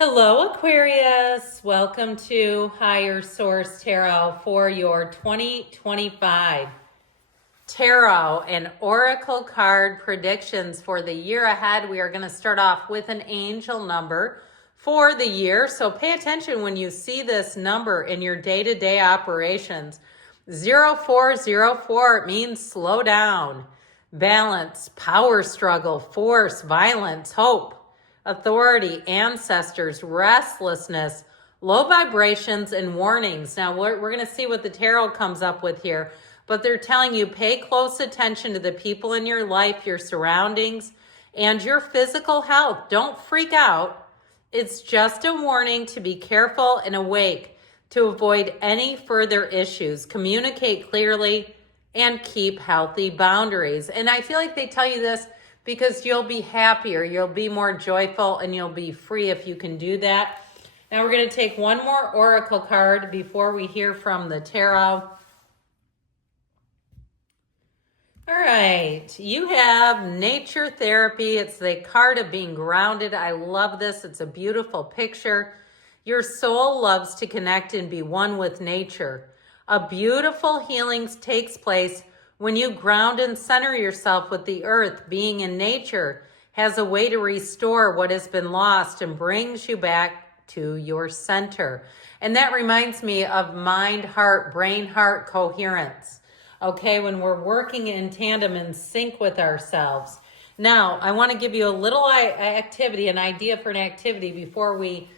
Hello, Aquarius. Welcome to Higher Source Tarot for your 2025 Tarot and Oracle card predictions for the year ahead. We are going to start off with an angel number for the year. So pay attention when you see this number in your day-to-day operations. 0404 means slow down, balance, power struggle, force, violence, hope, authority, ancestors, restlessness, low vibrations, and warnings. Now, we're going to see what the tarot comes up with here, but they're telling you pay close attention to the people in your life, your surroundings, and your physical health. Don't freak out. It's just a warning to be careful and awake to avoid any further issues. Communicate clearly and keep healthy boundaries. And I feel like they tell you this because you'll be happier, you'll be more joyful, and you'll be free if you can do that. Now we're going to take one more oracle card before we hear from the tarot. All right, you have nature therapy. It's the card of being grounded. I love this. It's a beautiful picture. Your soul loves to connect and be one with nature. A beautiful healing takes place when you ground and center yourself with the earth. Being in nature has a way to restore what has been lost and brings you back to your center. And that reminds me of mind, heart, brain, heart coherence. Okay, when we're working in tandem and sync with ourselves. Now, I want to give you a little activity, an idea for an activity before we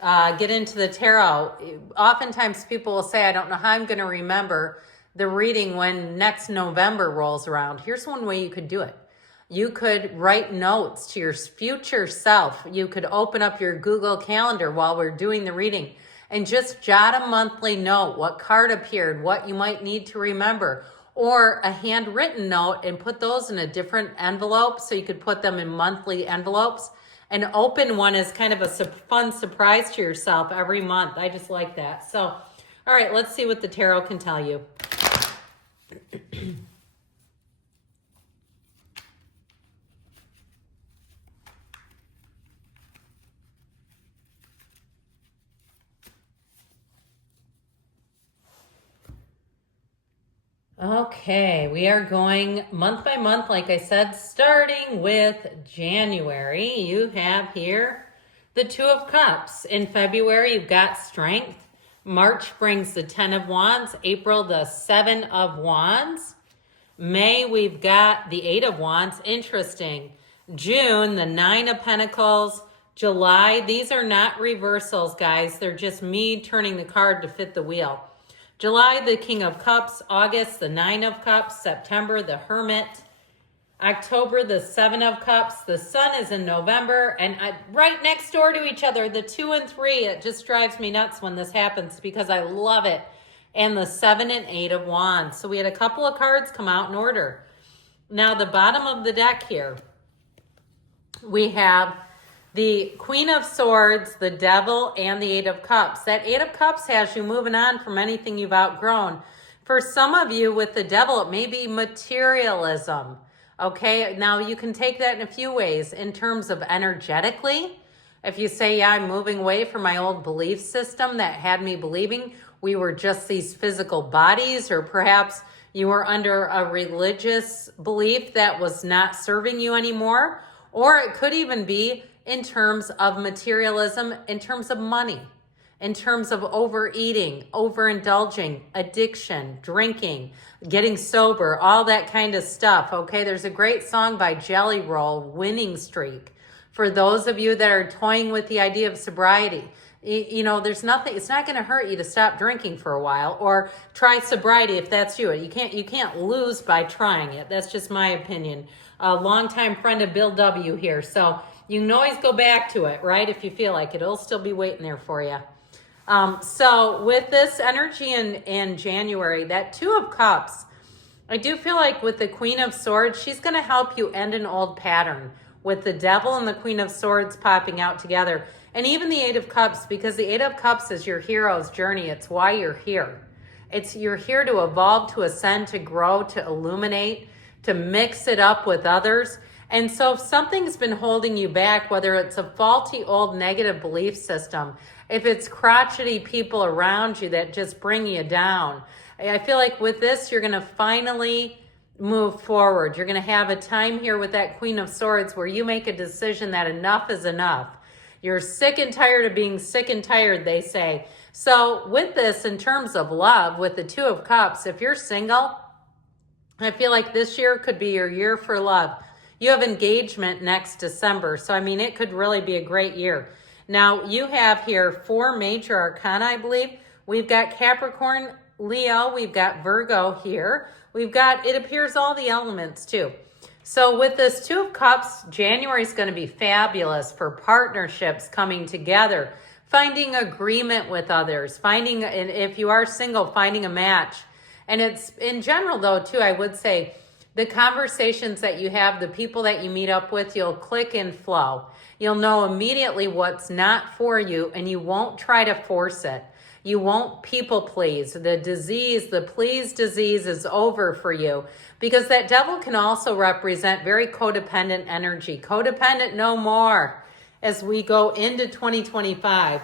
get into the tarot. Oftentimes people will say, I don't know how I'm going to remember the reading when next November rolls around. Here's one way you could do it. You could write notes to your future self. You could open up your Google Calendar while we're doing the reading and just jot a monthly note, what card appeared, what you might need to remember, or a handwritten note and put those in a different envelope so you could put them in monthly envelopes and open one as kind of a fun surprise to yourself every month. I just like that. So, all right, let's see what the tarot can tell you. Okay, we are going month by month, like I said, starting with January. You have here the Two of Cups. In February, you've got Strength. March brings the 10 of Wands. April, the 7 of Wands. May, we've got the 8 of Wands. Interesting. June, the 9 of Pentacles. July, these are not reversals, guys. They're just me turning the card to fit the wheel. July, the King of Cups. August, the 9 of Cups. September, the Hermit. October, the 7 of Cups. The Sun is in November. And right next door to each other, the 2 and 3. It just drives me nuts when this happens because I love it. And the 7 and 8 of Wands. So we had a couple of cards come out in order. Now, the bottom of the deck here, we have the Queen of Swords, the Devil, and the 8 of Cups. That 8 of Cups has you moving on from anything you've outgrown. For some of you with the Devil, it may be materialism. Okay, now you can take that in a few ways. In terms of energetically, if you say, yeah, I'm moving away from my old belief system that had me believing we were just these physical bodies, or perhaps you were under a religious belief that was not serving you anymore. Or it could even be in terms of materialism, in terms of money, in terms of overeating, overindulging, addiction, drinking, getting sober, all that kind of stuff, okay? There's a great song by Jelly Roll, Winning Streak, for those of you that are toying with the idea of sobriety. You know, there's nothing, it's not going to hurt you to stop drinking for a while or try sobriety if that's you. You can't lose by trying it. That's just my opinion. A longtime friend of Bill W. here. So you can always go back to it, right? If you feel like it, it'll still be waiting there for you. So with this energy in January, that 2 of Cups, I do feel like with the Queen of Swords, she's going to help you end an old pattern with the Devil and the Queen of Swords popping out together. And even the 8 of Cups, because the 8 of Cups is your hero's journey. It's why you're here. You're here to evolve, to ascend, to grow, to illuminate, to mix it up with others. And so if something's been holding you back, whether it's a faulty old negative belief system, if it's crotchety people around you that just bring you down, I feel like with this, you're going to finally move forward. You're going to have a time here with that Queen of Swords where you make a decision that enough is enough. You're sick and tired of being sick and tired, they say. So with this, in terms of love, with the Two of Cups, if you're single, I feel like this year could be your year for love. You have engagement next December. So, I mean, it could really be a great year. Now, you have here 4 major arcana, I believe. We've got Capricorn, Leo. We've got Virgo here. We've got, it appears, all the elements too. So with this Two of Cups, January is going to be fabulous for partnerships coming together, finding agreement with others, finding, and if you are single, finding a match. And it's in general though too, I would say the conversations that you have, the people that you meet up with, you'll click and flow. You'll know immediately what's not for you and you won't try to force it. You won't people please. The please disease is over for you, because that devil can also represent very codependent energy. Codependent no more as we go into 2025.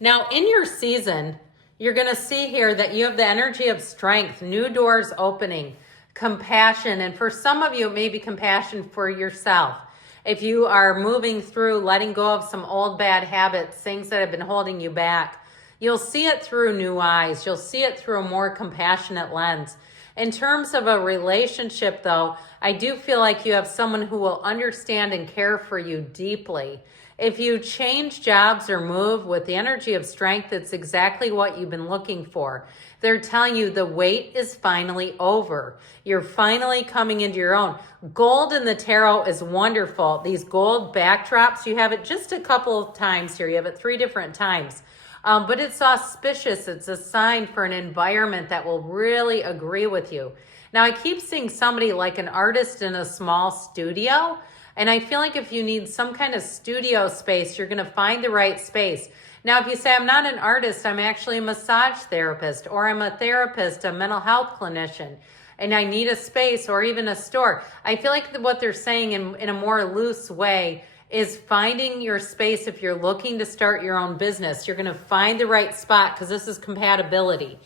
Now in your season, you're going to see here that you have the energy of strength, new doors opening, compassion. And for some of you, it may be compassion for yourself. If you are moving through letting go of some old bad habits, things that have been holding you back, you'll see it through new eyes. You'll see it through a more compassionate lens. In terms of a relationship, though, I do feel like you have someone who will understand and care for you deeply. If you change jobs or move with the energy of strength, it's exactly what you've been looking for. They're telling you the wait is finally over. You're finally coming into your own. Gold in the tarot is wonderful. These gold backdrops, you have it just a couple of times here. You have it 3 different times. But it's auspicious. It's a sign for an environment that will really agree with you. Now, I keep seeing somebody like an artist in a small studio. And I feel like if you need some kind of studio space, you're going to find the right space. Now, if you say, I'm not an artist, I'm actually a massage therapist, or I'm a therapist, a mental health clinician, and I need a space or even a store. I feel like what they're saying in a more loose way is finding your space. If you're looking to start your own business, you're going to find the right spot, because this is compatibility.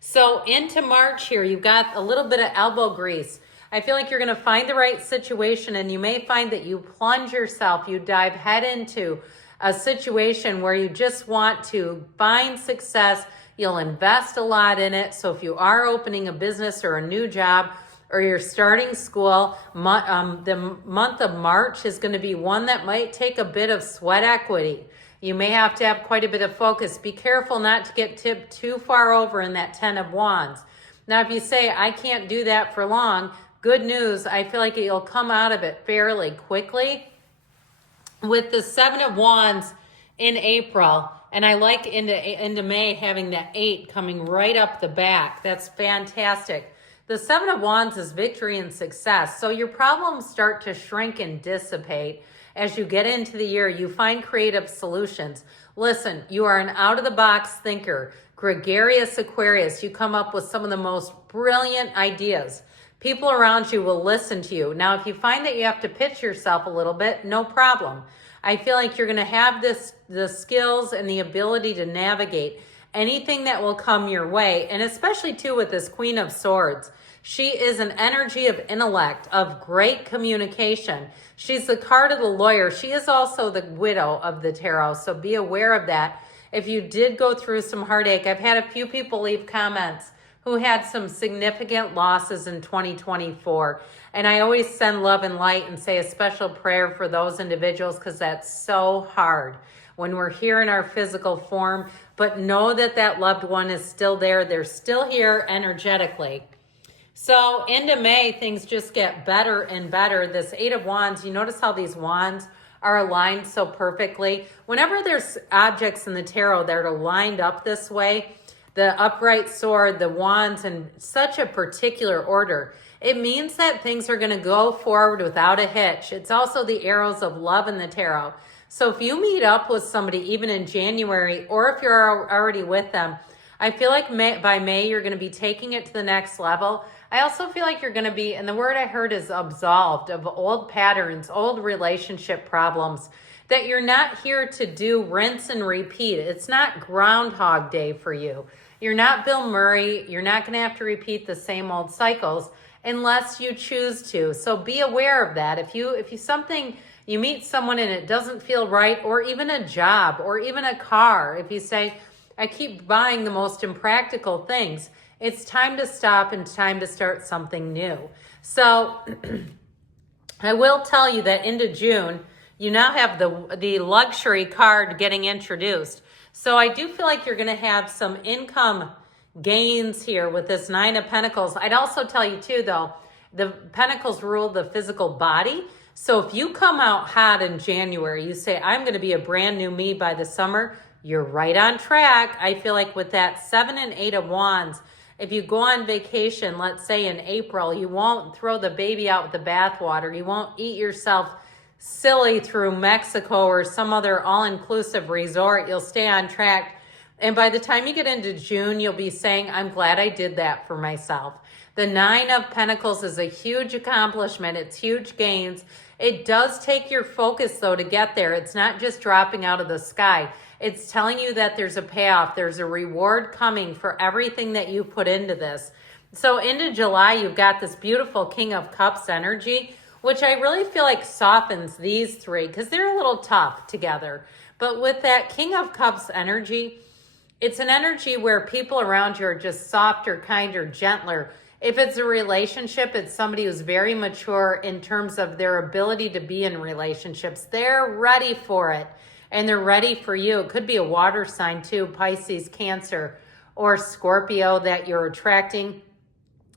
So into March here, you've got a little bit of elbow grease. I feel like you're going to find the right situation, and you may find that you plunge yourself, you dive head into a situation where you just want to find success. You'll invest a lot in it. So if you are opening a business or a new job, or you're starting school, the month of March is going to be one that might take a bit of sweat equity. You may have to have quite a bit of focus. Be careful not to get tipped too far over in that 10 of Wands. Now, if you say, I can't do that for long, good news, I feel like you'll come out of it fairly quickly. With the 7 of Wands in April, and I like into May having the 8 coming right up the back. That's fantastic. The 7 of Wands is victory and success. So your problems start to shrink and dissipate as you get into the year. You find creative solutions. Listen, you are an out-of-the-box thinker. Gregarious Aquarius, you come up with some of the most brilliant ideas. People around you will listen to you. Now, if you find that you have to pitch yourself a little bit, no problem. I feel like you're going to have the skills and the ability to navigate anything that will come your way. And especially too with this Queen of Swords. She is an energy of intellect, of great communication. She's the card of the lawyer. She is also the widow of the tarot. So be aware of that. If you did go through some heartache, I've had a few people leave comments who had some significant losses in 2024. And I always send love and light and say a special prayer for those individuals, because that's so hard when we're here in our physical form. But know that that loved one is still there. They're still here energetically. So into May, things just get better and better. This 8 of Wands, you notice how these wands are aligned so perfectly. Whenever there's objects in the tarot that are lined up this way, the upright sword, the wands, in such a particular order, it means that things are going to go forward without a hitch. It's also the arrows of love in the tarot. So if you meet up with somebody even in January, or if you're already with them, I feel like by May, you're going to be taking it to the next level. I also feel like you're going to be, and the word I heard is absolved of old patterns, old relationship problems, that you're not here to do rinse and repeat. It's not Groundhog Day for you. You're not Bill Murray. You're not going to have to repeat the same old cycles unless you choose to. So be aware of that. If you you meet someone and it doesn't feel right, or even a job, or even a car, if you say, I keep buying the most impractical things, it's time to stop and time to start something new. So I will tell you that into June, you now have the luxury card getting introduced. So I do feel like you're going to have some income gains here with this Nine of Pentacles. I'd also tell you too, though, the Pentacles rule the physical body. So if you come out hot in January, you say, I'm going to be a brand new me by the summer, you're right on track. I feel like with that 7 and 8 of Wands, if you go on vacation, let's say in April, you won't throw the baby out with the bathwater. You won't eat yourself silly through Mexico or some other all-inclusive resort. You'll stay on track. And by the time you get into June, you'll be saying, I'm glad I did that for myself. The 9 of Pentacles is a huge accomplishment. It's huge gains. It does take your focus, though, to get there. It's not just dropping out of the sky. It's telling you that there's a payoff. There's a reward coming for everything that you put into this. So into July, you've got this beautiful King of Cups energy, which I really feel like softens these three because they're a little tough together. But with that King of Cups energy, it's an energy where people around you are just softer, kinder, gentler. If it's a relationship, it's somebody who's very mature in terms of their ability to be in relationships. They're ready for it, and they're ready for you. It could be a water sign too, Pisces, Cancer, or Scorpio that you're attracting.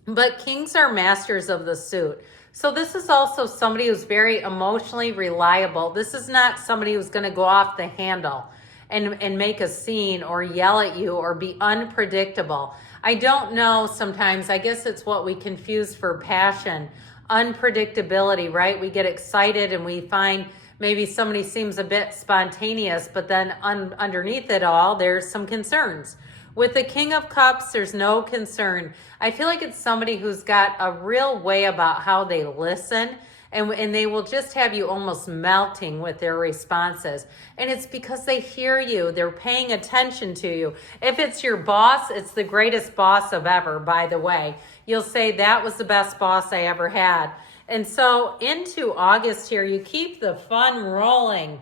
But kings are masters of the suit. So this is also somebody who's very emotionally reliable. This is not somebody who's going to go off the handle and make a scene or yell at you or be unpredictable. I don't know sometimes. I guess it's what we confuse for passion. Unpredictability, right? We get excited and we find maybe somebody seems a bit spontaneous, but then underneath it all, there's some concerns. With the King of Cups, there's no concern. I feel like it's somebody who's got a real way about how they listen, and they will just have you almost melting with their responses. And it's because they hear you. They're paying attention to you. If it's your boss, it's the greatest boss of ever, by the way. You'll say, that was the best boss I ever had. And so into August here, you keep the fun rolling.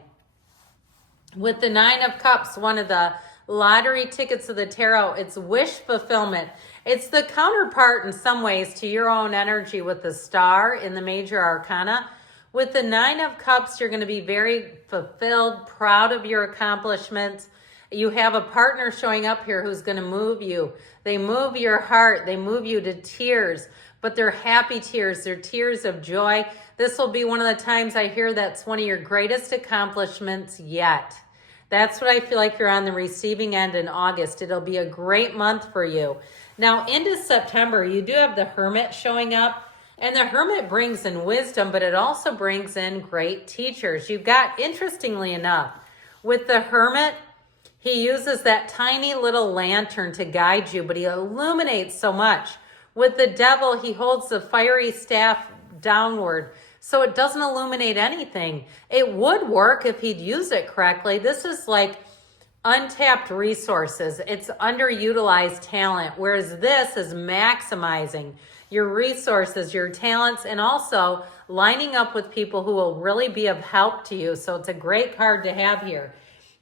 With the 9 of Cups, one of the lottery tickets of the tarot, it's wish fulfillment. It's the counterpart in some ways to your own energy with the Star in the major arcana. With the 9 of Cups, you're going to be very fulfilled, proud of your accomplishments. You have a partner showing up here who's going to move you. They move your heart. They move you to tears, but they're happy tears. They're tears of joy. This will be one of the times I hear that's one of your greatest accomplishments yet. That's what I feel like you're on the receiving end in August. It'll be a great month for you. Now into September, you do have the Hermit showing up, and the Hermit brings in wisdom, but it also brings in great teachers. You've got, interestingly enough, with the Hermit, he uses that tiny little lantern to guide you, but he illuminates so much. With the Devil, he holds the fiery staff downward, so it doesn't illuminate anything. It would work if he'd use it correctly. This is like untapped resources. It's underutilized talent, whereas this is maximizing your resources, your talents, and also lining up with people who will really be of help to you. So it's a great card to have here.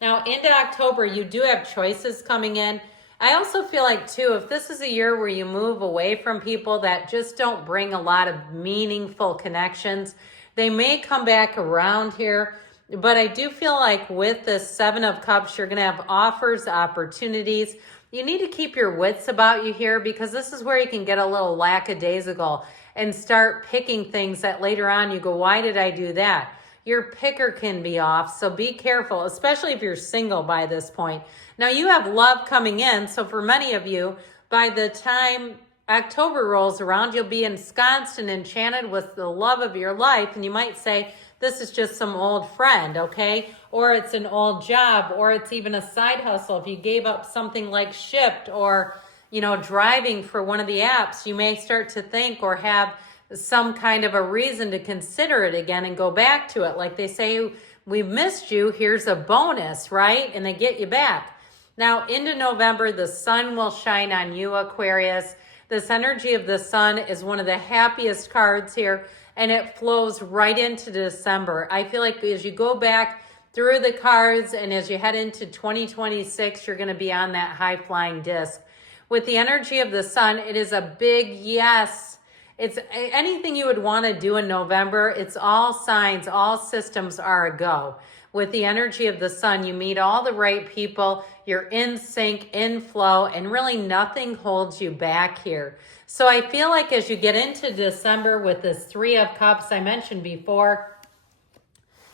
Now into October, you do have choices coming in. I also feel like too, if this is a year where you move away from people that just don't bring a lot of meaningful connections, they may come back around here. But I do feel like with the 7 of Cups, you're going to have offers, opportunities. You need to keep your wits about you here, because this is where you can get a little lackadaisical and start picking things that later on you go, why did I do that? Your picker can be off, so be careful, especially if you're single by this point. Now you have love coming in, so for many of you, by the time October rolls around, you'll be ensconced and enchanted with the love of your life, and you might say, this is just some old friend, okay? Or it's an old job, or it's even a side hustle. If you gave up something like Shipped, or driving for one of the apps, you may start to think or have some kind of a reason to consider it again and go back to it. Like they say, we've missed you, here's a bonus, right? And they get you back. Now, into November, the sun will shine on you, Aquarius. This energy of the sun is one of the happiest cards here, and it flows right into December. I feel like as you go back through the cards and as you head into 2026, you're going to be on that high-flying disc. With the energy of the sun, it is a big yes. It's anything you would want to do in November. It's all signs, all systems are a go. With the energy of the sun, you meet all the right people. You're in sync, in flow, and really nothing holds you back here. So I feel like as you get into December with this Three of Cups I mentioned before,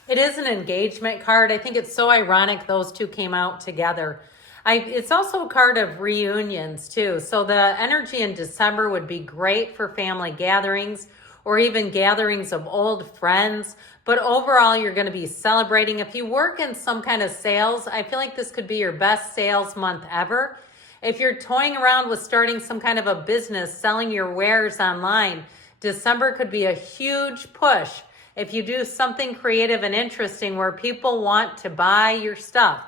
it is an engagement card. I think it's so ironic those two came out together. It's also a card of reunions too. So the energy in December would be great for family gatherings or even gatherings of old friends. But overall, you're going to be celebrating. If you work in some kind of sales, I feel like this could be your best sales month ever. If you're toying around with starting some kind of a business, selling your wares online, December could be a huge push. If you do something creative and interesting where people want to buy your stuff,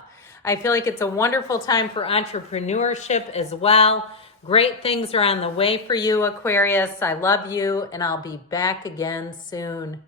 I feel like it's a wonderful time for entrepreneurship as well. Great things are on the way for you, Aquarius. I love you, and I'll be back again soon.